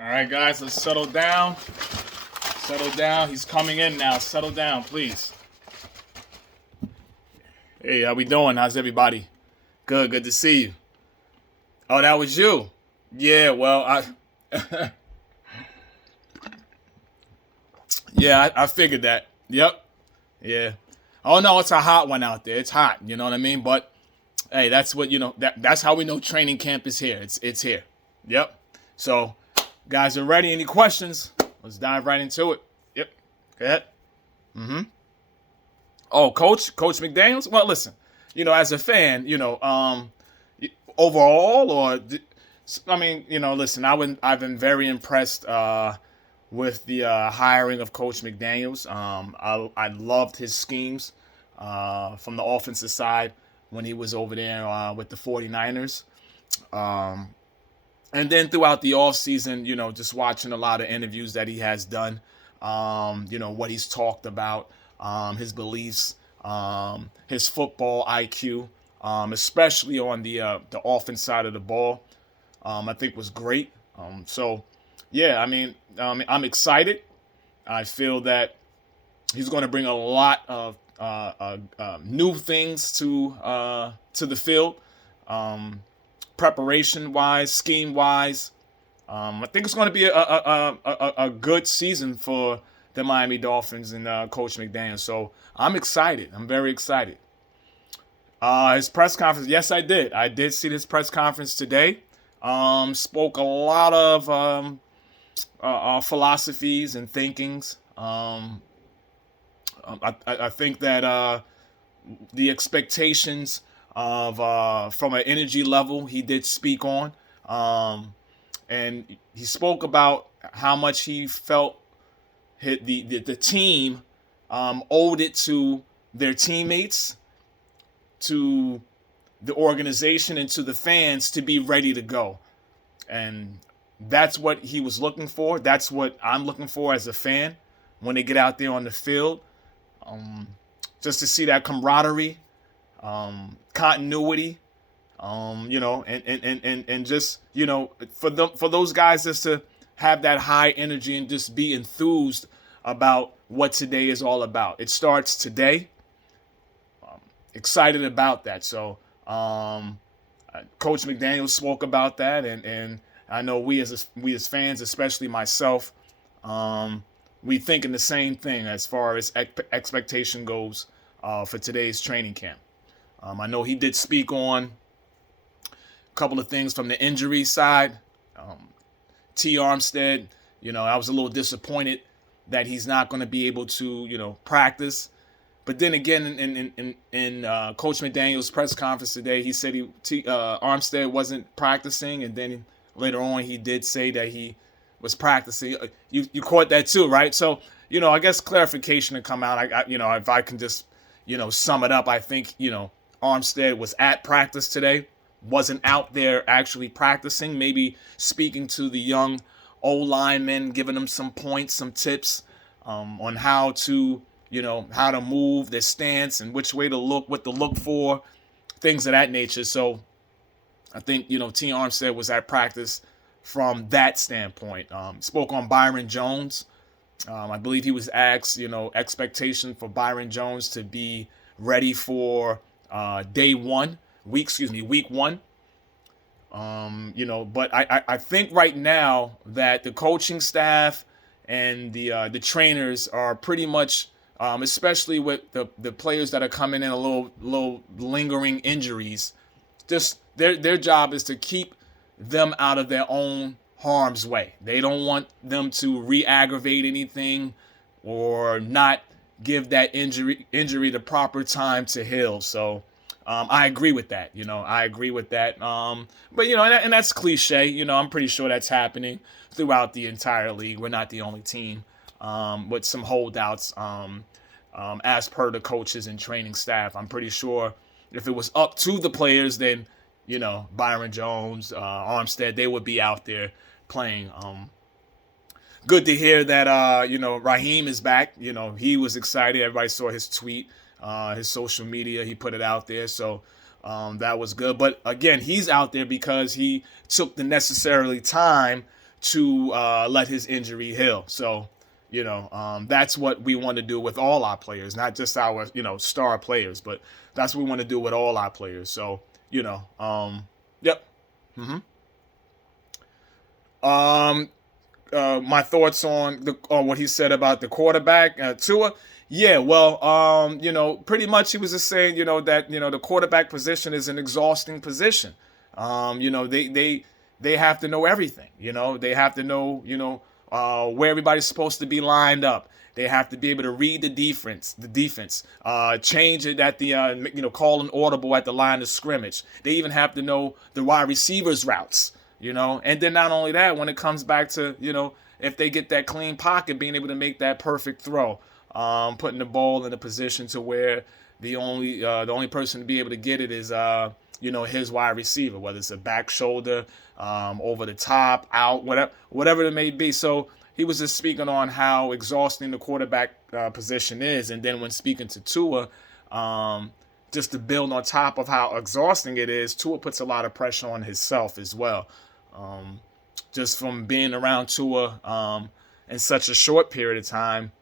All right, guys, let's settle down. Settle down. He's coming in now. Settle down, please. Hey, how we doing? How's everybody? Good. Good to see you. Oh, that was you. Yeah. Well, I figured that. Yep. Yeah. Oh no, it's a hot one out there. It's hot. You know what I mean? But hey, that's what that's how we know training camp is here. It's here. Yep. So, guys are ready. Any questions? Let's dive right into it. Yep. Go ahead. Oh, Coach McDaniels. Well, listen. As a fan, overall, I mean, listen. I've been very impressed with the hiring of Coach McDaniels. I loved his schemes from the offensive side when he was over there with the 49ers. And then throughout the offseason, just watching a lot of interviews that he has done, what he's talked about, his beliefs, his football IQ, especially on the offense side of the ball, I think was great. Yeah, I mean, I'm excited. I feel that he's going to bring a lot of new things to the field, preparation wise, scheme wise. I think it's going to be a good season for the Miami Dolphins and Coach McDaniel. So I'm excited. I'm very excited. His press conference, yes, I did. I did see this press conference today. Spoke a lot of philosophies and thinkings. I think that the expectations of from an energy level he did speak on, and he spoke about how much he felt the team owed it to their teammates, to the organization, and to the fans to be ready to go. And that's what he was looking for. That's what I'm looking for as a fan when they get out there on the field. Just to see that camaraderie, continuity, and just, for those guys just to have that high energy and just be enthused about what today is all about. It starts today. Excited about that. So, Coach McDaniel spoke about that, and I know we as fans, especially myself, we thinking the same thing as far as expectation goes for today's training camp. I know he did speak on a couple of things from the injury side. T. Armstead, I was a little disappointed that he's not going to be able to, practice. But then again, in Coach McDaniel's press conference today, he said Armstead wasn't practicing, and then later on he did say that he was practicing. You caught that too, right? So, I guess clarification to come out. If I can just, sum it up, I think, Armstead was at practice today, wasn't out there actually practicing, maybe speaking to the young O-linemen, giving them some points, some tips on how to move, their stance, and which way to look, what to look for, things of that nature. So I think, T. Armstead was at practice from that standpoint. Spoke on Byron Jones. I believe he was asked, expectation for Byron Jones to be ready for week one. But I think right now that the coaching staff and the trainers are pretty much, especially with the players that are coming in a little lingering injuries, just their job is to keep them out of their own harm's way. They don't want them to re-aggravate anything or not give that injury the proper time to heal. So I agree with that. I agree with that. But and that's cliche. I'm pretty sure that's happening throughout the entire league. We're not the only team with some holdouts as per the coaches and training staff. I'm pretty sure if it was up to the players, then Byron Jones, Armstead, they would be out there playing. Good to hear that Raheem is back. He was excited. Everybody saw his tweet, his social media. He put it out there, so that was good. But again, he's out there because he took the necessary time to let his injury heal. So, that's what we want to do with all our players, not just our, star players, but that's what we want to do with all our players. So, yep. hmm Um, my thoughts on what he said about the quarterback, Tua. Yeah, well, pretty much he was just saying, that the quarterback position is an exhausting position. They have to know everything. They have to know, where everybody's supposed to be lined up. They have to be able to read the defense, change it at the, call an audible at the line of scrimmage. They even have to know the wide receivers' routes. And then not only that, when it comes back to, if they get that clean pocket, being able to make that perfect throw, putting the ball in a position to where the only person to be able to get it is, his wide receiver, whether it's a back shoulder, over the top, out, whatever it may be. So he was just speaking on how exhausting the quarterback position is. And then when speaking to Tua, just to build on top of how exhausting it is, Tua puts a lot of pressure on himself as well. Just from being around Tua in such a short period of time,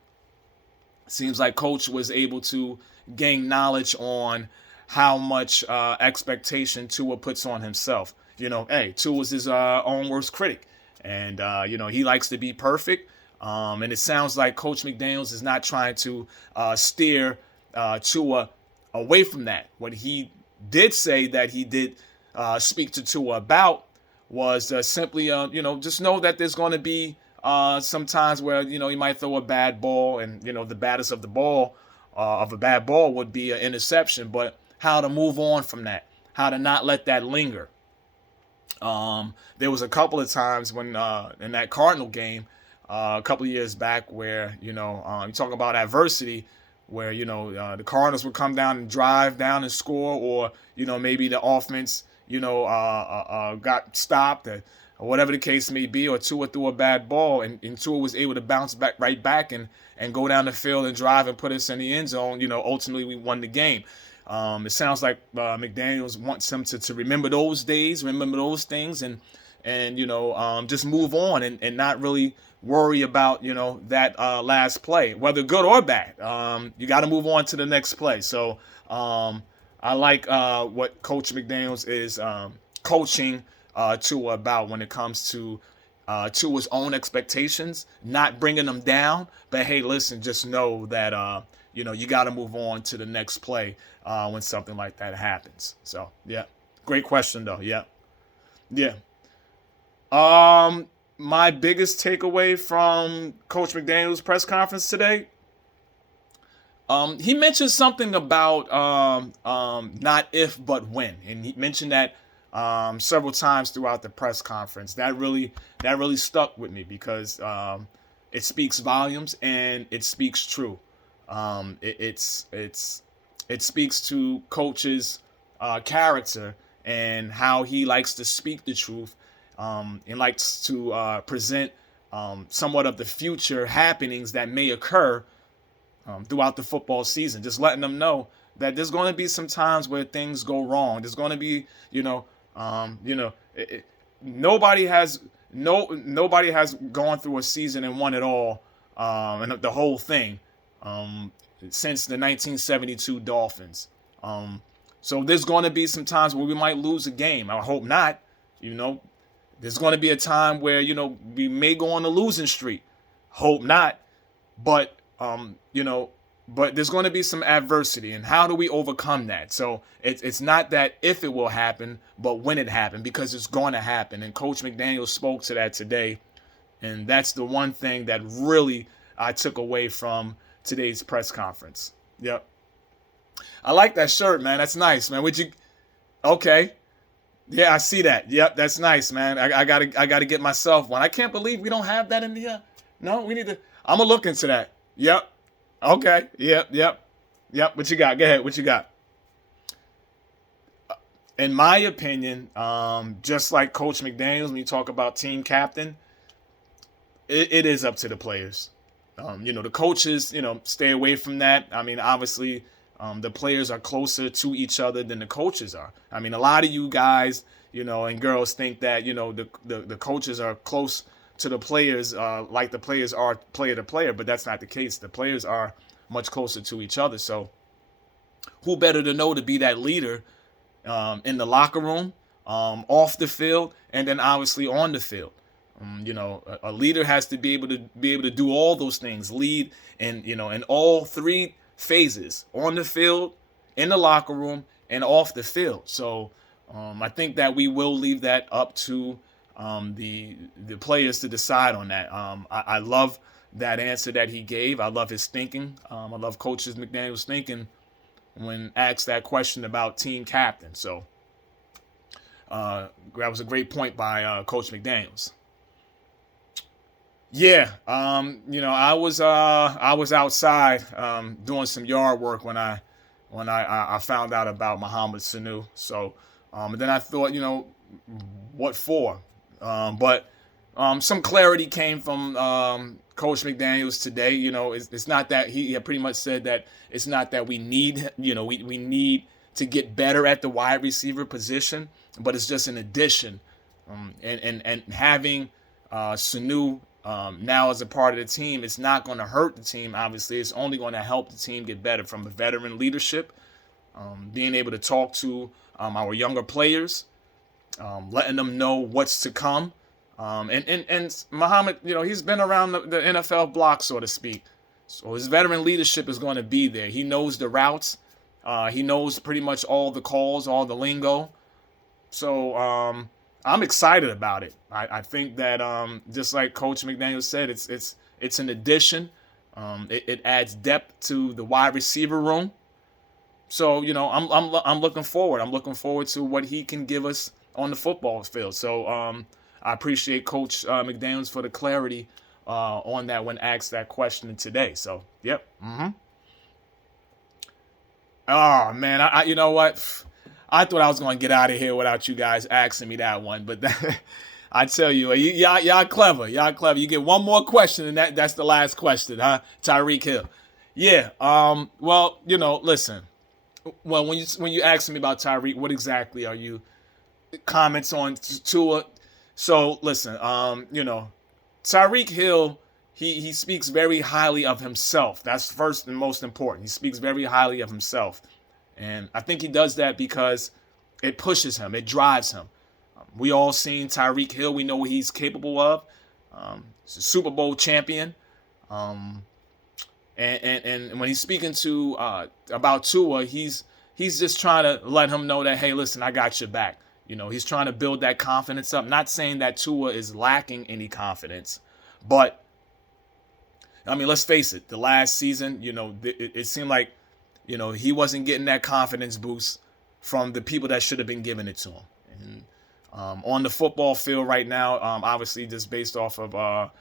seems like Coach was able to gain knowledge on how much expectation Tua puts on himself. Hey, Tua's his own worst critic, and he likes to be perfect. And it sounds like Coach McDaniels is not trying to steer Tua away from that. What he did say that he did speak to Tua about was simply, just know that there's going to be some times where, he might throw a bad ball, and, the baddest of the ball, of a bad ball would be an interception, but how to move on from that, how to not let that linger. There was a couple of times when in that Cardinal game a couple of years back where, you talk about adversity, where, the Cardinals would come down and drive down and score, or, maybe the offense, got stopped, or whatever the case may be, or Tua threw a bad ball, and Tua was able to bounce right back and go down the field and drive and put us in the end zone. Ultimately we won the game. It sounds like McDaniels wants him to remember those days, remember those things, and just move on and not really worry about, that last play, whether good or bad. You got to move on to the next play. So I like what Coach McDaniels is coaching Tua about when it comes to Tua's own expectations, not bringing them down. But hey, listen, just know that you got to move on to the next play when something like that happens. So yeah, great question though. Yeah, yeah. My biggest takeaway from Coach McDaniel's press conference today, he mentioned something about not if but when, and he mentioned that several times throughout the press conference. That really stuck with me because it speaks volumes and it speaks true. It speaks to Coach's character and how he likes to speak the truth, and likes to present somewhat of the future happenings that may occur throughout the football season. Just letting them know that there's going to be some times where things go wrong. There's going to be, nobody has gone through a season and won it all, and the whole thing, since the 1972 Dolphins. So there's going to be some times where we might lose a game. I hope not. There's going to be a time where, we may go on a losing streak. Hope not. But, but there's going to be some adversity. And how do we overcome that? So it's not that if it will happen, but when it happens, because it's going to happen. And Coach McDaniel spoke to that today. And that's the one thing that really I took away from today's press conference. Yep. I like that shirt, man. That's nice, man. Okay. Yeah, I see that. Yep, that's nice, man. I gotta get myself one. I can't believe we don't have that in the. No, we need to. I'm gonna look into that. Yep. Okay. Yep. What you got? Go ahead. What you got? In my opinion, just like Coach McDaniels, when you talk about team captain, it is up to the players. The coaches, stay away from that. I mean, obviously, the players are closer to each other than the coaches are. I mean, a lot of you guys, and girls think that, the coaches are close to the players like the players are player to player, but that's not the case. The players are much closer to each other. So who better to know to be that leader in the locker room, off the field, and then obviously on the field. A leader has to be able to do all those things, lead in all three phases: on the field, in the locker room, and off the field. So I think that we will leave that up to the players to decide on that. I love that answer that he gave. I love his thinking. I love Coach McDaniel's thinking when asked that question about team captain. So that was a great point by Coach McDaniels. Yeah, I was outside doing some yard work when I found out about Mohamed Sanu. So and then I thought, what for? But some clarity came from Coach McDaniels today. It's not that he had pretty much said that it's not that we need, we need to get better at the wide receiver position, but it's just an addition. And having Sanu now as a part of the team, it's not going to hurt the team. Obviously, it's only going to help the team get better from the veteran leadership, being able to talk to our younger players, letting them know what's to come. And Muhammad, he's been around the NFL block, so to speak. So his veteran leadership is going to be there. He knows the routes. He knows pretty much all the calls, all the lingo. So I'm excited about it. I think that just like Coach McDaniel said, it's an addition. It adds depth to the wide receiver room. So I'm looking forward. I'm looking forward to what he can give us on the football field. So I appreciate Coach McDaniels for the clarity on that when asked that question today. So yep. Oh man, I you know what? I thought I was going to get out of here without you guys asking me that one, but I tell you, y'all clever. Y'all clever. You get one more question, and that's the last question, huh? Tyreek Hill. Yeah. Well, listen. Well, when you ask me about Tyreek, what exactly are you comments on Tua? So listen. Tyreek Hill. He speaks very highly of himself. That's first and most important. He speaks very highly of himself. And I think he does that because it pushes him. It drives him. We all seen Tyreek Hill. We know what he's capable of. He's a Super Bowl champion. And when he's speaking to about Tua, he's just trying to let him know that, hey, listen, I got your back. He's trying to build that confidence up. Not saying that Tua is lacking any confidence, but I mean, let's face it. The last season, it seemed like he wasn't getting that confidence boost from the people that should have been giving it to him. And on the football field right now, obviously just based off of,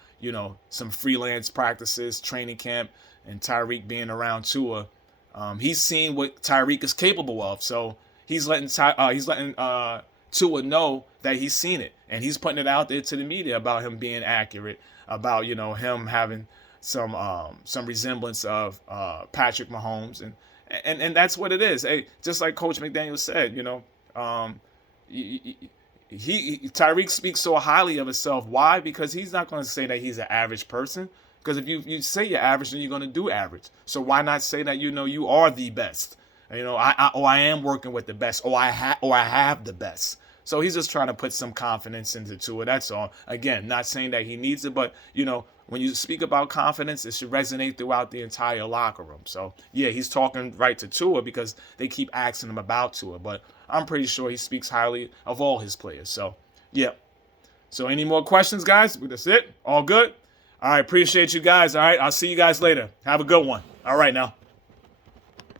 some freelance practices, training camp, and Tyreek being around Tua, he's seen what Tyreek is capable of. So he's letting Tua know that he's seen it. And he's putting it out there to the media about him being accurate, about, him having some resemblance of Patrick Mahomes, and that's what it is. Hey, just like Coach McDaniel said, Tyreek speaks so highly of himself. Why? Because he's not going to say that he's an average person. Because if you say you're average, then you're going to do average. So why not say that you are the best? I am working with the best. I have the best. So he's just trying to put some confidence into Tua. That's all. Again, not saying that he needs it, but when you speak about confidence, it should resonate throughout the entire locker room. So yeah, he's talking right to Tua because they keep asking him about Tua. But I'm pretty sure he speaks highly of all his players. So yeah. So any more questions, guys? That's it. All good. All right. Appreciate you guys. All right. I'll see you guys later. Have a good one. All right now.